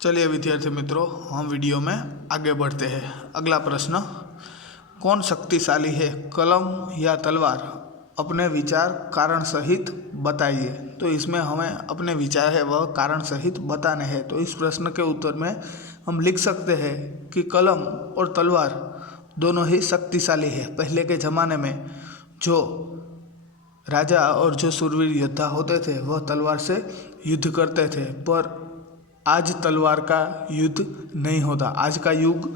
चलिए विद्यार्थी मित्रों, हम वीडियो में आगे बढ़ते हैं। अगला प्रश्न, कौन शक्तिशाली है, कलम या तलवार? अपने विचार कारण सहित बताइए। तो इसमें हमें अपने विचार है वह कारण सहित बताने हैं। तो इस प्रश्न के उत्तर में हम लिख सकते हैं कि कलम और तलवार दोनों ही शक्तिशाली है। पहले के ज़माने में जो राजा और जो शूरवीर योद्धा होते थे वह तलवार से युद्ध करते थे, पर आज तलवार का युद्ध नहीं होता। आज का युग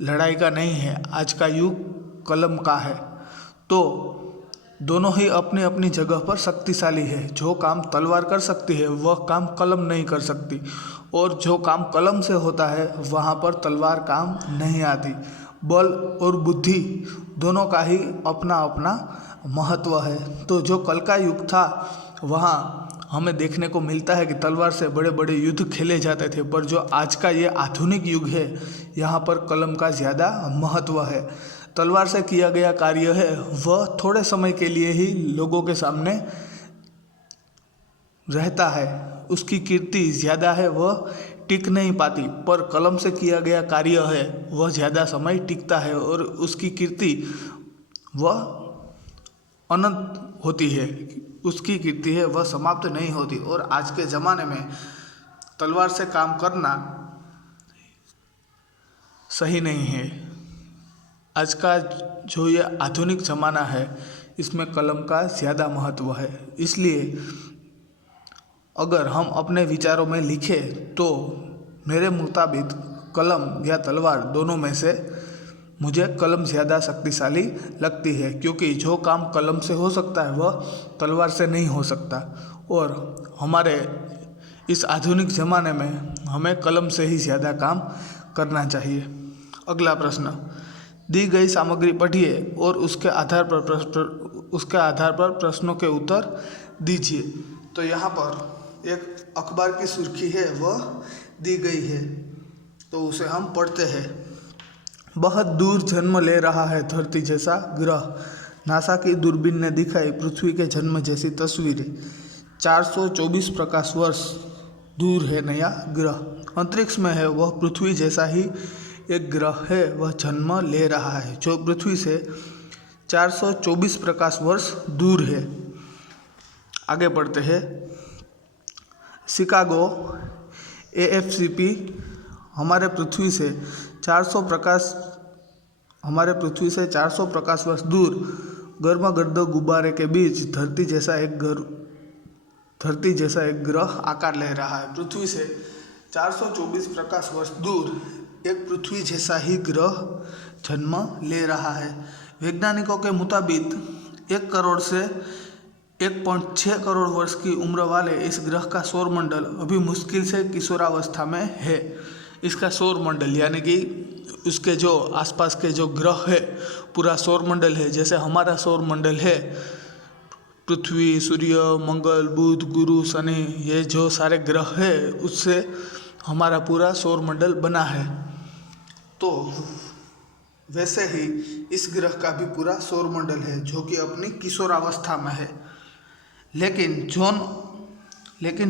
लड़ाई का नहीं है, आज का युग कलम का है। तो दोनों ही अपनी अपनी जगह पर शक्तिशाली है। जो काम तलवार कर सकती है वह काम कलम नहीं कर सकती, और जो काम कलम से होता है वहाँ पर तलवार काम नहीं आती। बल और बुद्धि दोनों का ही अपना अपना महत्व है। तो जो कल का युग था वहाँ हमें देखने को मिलता है कि तलवार से बड़े बड़े युद्ध खेले जाते थे, पर जो आज का ये आधुनिक युग है यहाँ पर कलम का ज़्यादा महत्व है। तलवार से किया गया कार्य है वह थोड़े समय के लिए ही लोगों के सामने रहता है, उसकी कीर्ति ज़्यादा है, वह टिक नहीं पाती। पर कलम से किया गया कार्य है वह ज़्यादा समय टिकता है और उसकी कीर्ति वह अनंत होती है, उसकी कीर्ति है वह समाप्त नहीं होती। और आज के ज़माने में तलवार से काम करना सही नहीं है। आज का जो ये आधुनिक ज़माना है इसमें कलम का ज़्यादा महत्व है। इसलिए अगर हम अपने विचारों में लिखें तो मेरे मुताबिक कलम या तलवार दोनों में से मुझे कलम ज़्यादा शक्तिशाली लगती है, क्योंकि जो काम कलम से हो सकता है वह तलवार से नहीं हो सकता। और हमारे इस आधुनिक ज़माने में हमें कलम से ही ज़्यादा काम करना चाहिए। अगला प्रश्न, दी गई सामग्री पढ़िए और उसके आधार पर प्रश्नों के उत्तर दीजिए। तो यहाँ पर एक अखबार की सुर्खी है वह दी गई है, तो उसे हम पढ़ते हैं। बहुत दूर जन्म ले रहा है धरती जैसा ग्रह, नासा की दूरबीन ने दिखाई पृथ्वी के जन्म जैसी तस्वीरें। 424 प्रकाश वर्ष दूर है नया ग्रह, अंतरिक्ष में है वह पृथ्वी जैसा ही एक ग्रह है, वह जन्म ले रहा है जो पृथ्वी से 424 प्रकाश वर्ष दूर है। आगे बढ़ते हैं। शिकागो AFCP हमारे पृथ्वी से 400 प्रकाश वर्ष दूर गर्मगर्द गुब्बारे के बीच धरती जैसा एक ग्रह आकार ले रहा है। पृथ्वी से 424 प्रकाश वर्ष दूर एक पृथ्वी जैसा ही ग्रह जन्म ले रहा है। वैज्ञानिकों के मुताबिक 1 करोड़ से 1.6 करोड़ वर्ष की उम्र वाले इस ग्रह का सौरमंडल अभी मुश्किल से किशोरावस्था में है। इसका सौरमंडल यानी कि उसके जो आसपास के जो ग्रह है पूरा सौरमंडल है, जैसे हमारा सौरमंडल है पृथ्वी, सूर्य, मंगल, बुध, गुरु, शनि, ये जो सारे ग्रह है उससे हमारा पूरा सौरमंडल बना है। तो वैसे ही इस ग्रह का भी पूरा सौरमंडल है जो कि अपनी किशोरावस्था में है। लेकिन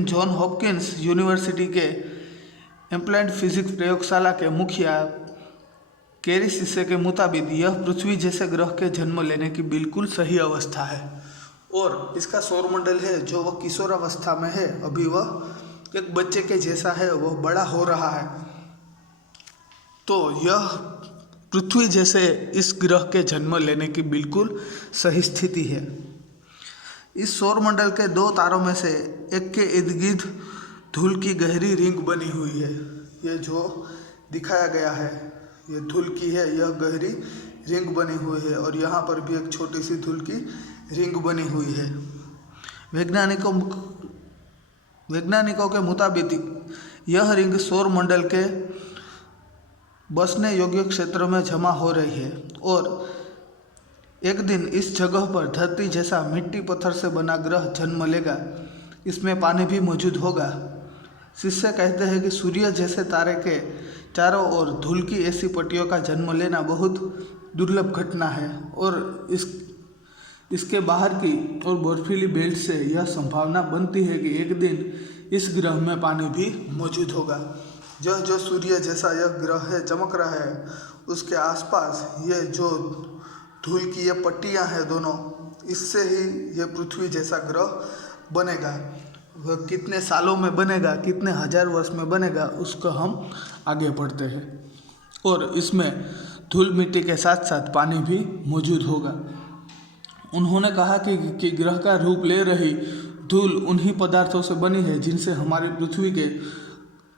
जॉन हॉपकिंस यूनिवर्सिटी के एप्लाइड फिजिक्स प्रयोगशाला के मुखिया कैरी सिसे के मुताबिक यह पृथ्वी जैसे ग्रह के जन्म लेने की बिल्कुल सही अवस्था है, और इसका सौरमंडल है जो वह किशोरावस्था में है, अभी वह एक बच्चे के जैसा है, वह बड़ा हो रहा है। तो यह पृथ्वी जैसे इस ग्रह के जन्म लेने की बिल्कुल सही स्थिति है। इस सौरमंडल के 2 तारों में से एक के इर्द गिर्द धूल की गहरी रिंग बनी हुई है। ये जो दिखाया गया है ये धूल की है, यह गहरी रिंग बनी हुई है, और यहाँ पर भी एक छोटी सी धूल की रिंग बनी हुई है। वैज्ञानिकों के मुताबिक यह रिंग सौरमंडल के बसने योग्य क्षेत्र में जमा हो रही है, और एक दिन इस जगह पर धरती जैसा मिट्टी पत्थर से बना ग्रह जन्म लेगा। इसमें पानी भी मौजूद होगा। शिष्य कहते हैं कि सूर्य जैसे तारे के चारों ओर धूल की ऐसी पट्टियों का जन्म लेना बहुत दुर्लभ घटना है, और इसके बाहर की और बर्फीली बेल्ट से यह संभावना बनती है कि एक दिन इस ग्रह में पानी भी मौजूद होगा। यह जो सूर्य जैसा यह ग्रह है चमक रहा है, उसके आसपास ये जो धूल की ये पट्टियाँ हैं दोनों, इससे ही ये पृथ्वी जैसा ग्रह बनेगा। वह कितने सालों में बनेगा, कितने हजार वर्ष में बनेगा, उसको हम आगे पढ़ते हैं। और इसमें धूल मिट्टी के साथ साथ पानी भी मौजूद होगा। उन्होंने कहा कि ग्रह का रूप ले रही धूल उन्हीं पदार्थों से बनी है जिनसे हमारी पृथ्वी के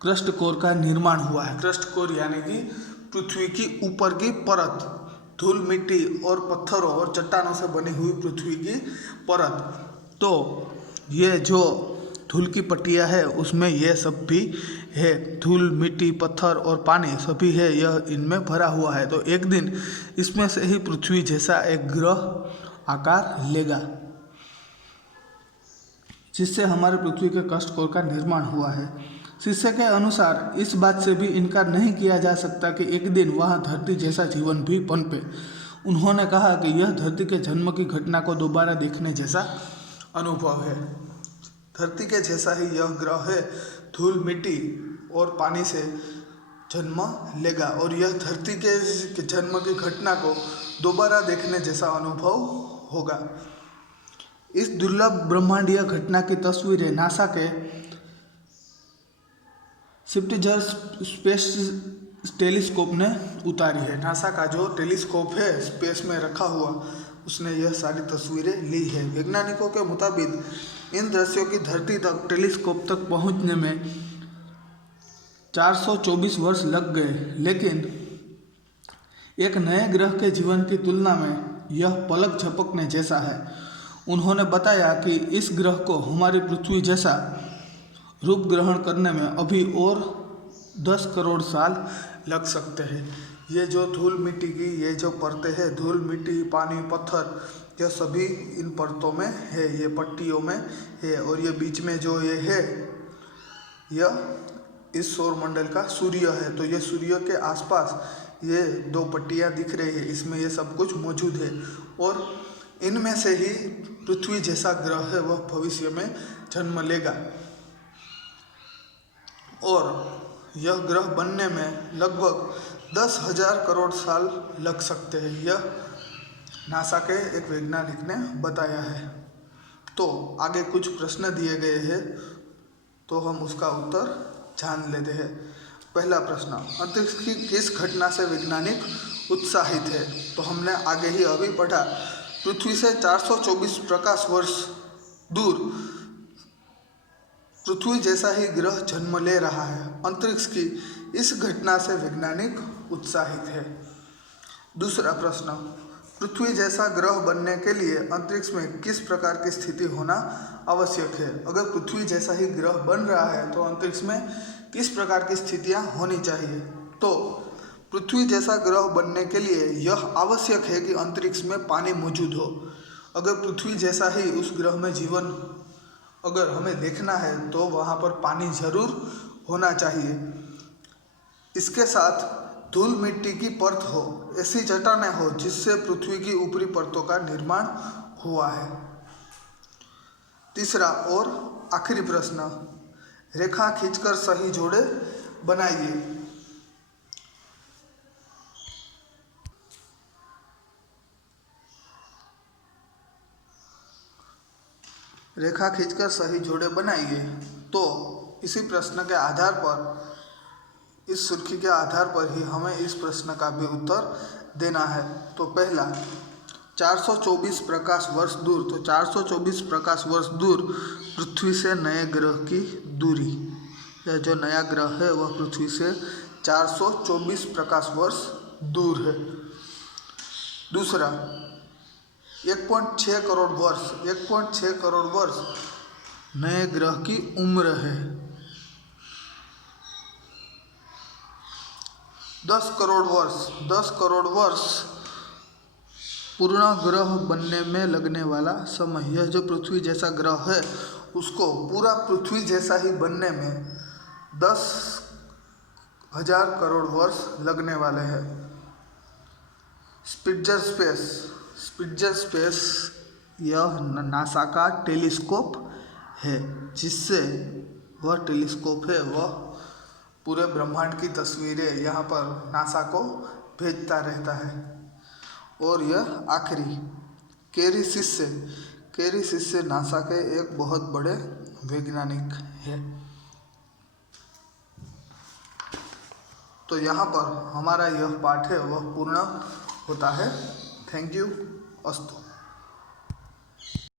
क्रस्ट कोर का निर्माण हुआ है। क्रस्ट कोर यानी कि पृथ्वी की ऊपर की परत, धूल मिट्टी और पत्थरों और चट्टानों से बनी हुई पृथ्वी की परत। तो ये जो धूल की पट्टियाँ है उसमें यह सब भी है, धूल मिट्टी पत्थर और पानी सभी है, यह इनमें भरा हुआ है। तो एक दिन इसमें से ही पृथ्वी जैसा एक ग्रह आकार लेगा, जिससे हमारे पृथ्वी के क्रस्ट कोर का निर्माण हुआ है। शिष्य के अनुसार इस बात से भी इनकार नहीं किया जा सकता कि एक दिन वहाँ धरती जैसा जीवन भी पनपे। उन्होंने कहा कि यह धरती के जन्म की घटना को दोबारा देखने जैसा अनुभव है। धरती के जैसा ही यह ग्रह है, धूल मिट्टी और पानी से जन्म लेगा और यह धरती के जन्म की घटना को दोबारा देखने जैसा अनुभव होगा। इस दुर्लभ ब्रह्मांडीय घटना की तस्वीरें नासा के स्पिट्ज़र स्पेस टेलीस्कोप ने उतारी है। नासा का जो टेलीस्कोप है स्पेस में रखा हुआ, उसने यह सारी तस्वीरें ली है। वैज्ञानिकों के मुताबिक इन दृश्यों की धरती तक टेलीस्कोप तक पहुंचने में 424 वर्ष लग गए, लेकिन एक नए ग्रह के जीवन की तुलना में यह पलक झपकने जैसा है। उन्होंने बताया कि इस ग्रह को हमारी पृथ्वी जैसा रूप ग्रहण करने में अभी और 10 करोड़ साल लग सकते हैं। ये जो धूल मिट्टी की ये जो परतें हैं, धूल मिट्टी पानी पत्थर, यह सभी इन परतों में है, ये पट्टियों में है। और ये बीच में जो ये है, यह इस सौर मंडल का सूर्य है। तो ये सूर्य के आसपास ये दो पट्टियाँ दिख रही है, इसमें ये सब कुछ मौजूद है। और इनमें से ही पृथ्वी जैसा ग्रह है वह भविष्य में जन्म लेगा और यह ग्रह बनने में लगभग 10,000 करोड़ साल लग सकते हैं। यह नासा के एक वैज्ञानिक ने बताया है। तो आगे कुछ प्रश्न दिए गए हैं, तो हम उसका उत्तर जान लेते हैं। पहला प्रश्न, अंतरिक्ष की किस घटना से वैज्ञानिक उत्साहित है? तो हमने आगे ही अभी पढ़ा, पृथ्वी से 424 प्रकाश वर्ष दूर पृथ्वी जैसा ही ग्रह जन्म ले रहा है। अंतरिक्ष की इस घटना से वैज्ञानिक उत्साहित है। दूसरा प्रश्न, पृथ्वी जैसा ग्रह बनने के लिए अंतरिक्ष में किस प्रकार की स्थिति होना आवश्यक है? अगर पृथ्वी जैसा ही ग्रह बन रहा है तो अंतरिक्ष में किस प्रकार की स्थितियां होनी चाहिए? तो पृथ्वी जैसा ग्रह बनने के लिए यह आवश्यक है कि अंतरिक्ष में पानी मौजूद हो। अगर पृथ्वी जैसा ही उस ग्रह में जीवन अगर हमें देखना है तो वहाँ पर पानी जरूर होना चाहिए। इसके साथ धूल मिट्टी की परत हो, ऐसी चट्टानें हो जिससे पृथ्वी की ऊपरी परतों का निर्माण हुआ है। तीसरा और आखिरी प्रश्न, रेखा खींचकर सही जोड़े बनाइए। रेखा खींचकर सही जोड़े बनाइए। तो इसी प्रश्न के आधार पर, इस सुर्खी के आधार पर ही हमें इस प्रश्न का भी उत्तर देना है। तो पहला, 424 प्रकाश वर्ष दूर, तो 424 प्रकाश वर्ष दूर पृथ्वी से नए ग्रह की दूरी, यह जो नया ग्रह है वह पृथ्वी से 424 प्रकाश वर्ष दूर है। दूसरा, 1.6 करोड़ वर्ष, 1.6 करोड़ वर्ष नए ग्रह की उम्र है। 10 करोड़ वर्ष, 10 करोड़ वर्ष पूर्ण ग्रह बनने में लगने वाला समय। यह जो पृथ्वी जैसा ग्रह है उसको पूरा पृथ्वी जैसा ही बनने में 10,000 करोड़ वर्ष लगने वाले हैं। स्पिट्ज़र स्पेस, स्पिट्ज़र स्पेस यह नासा का टेलीस्कोप है, जिससे वह टेलीस्कोप है वह पूरे ब्रह्मांड की तस्वीरें यहाँ पर नासा को भेजता रहता है। और यह आखिरी कैरी शिष्य नासा के एक बहुत बड़े वैज्ञानिक है। तो यहाँ पर हमारा यह पाठ है वह पूर्ण होता है। Thank you. अस्तु।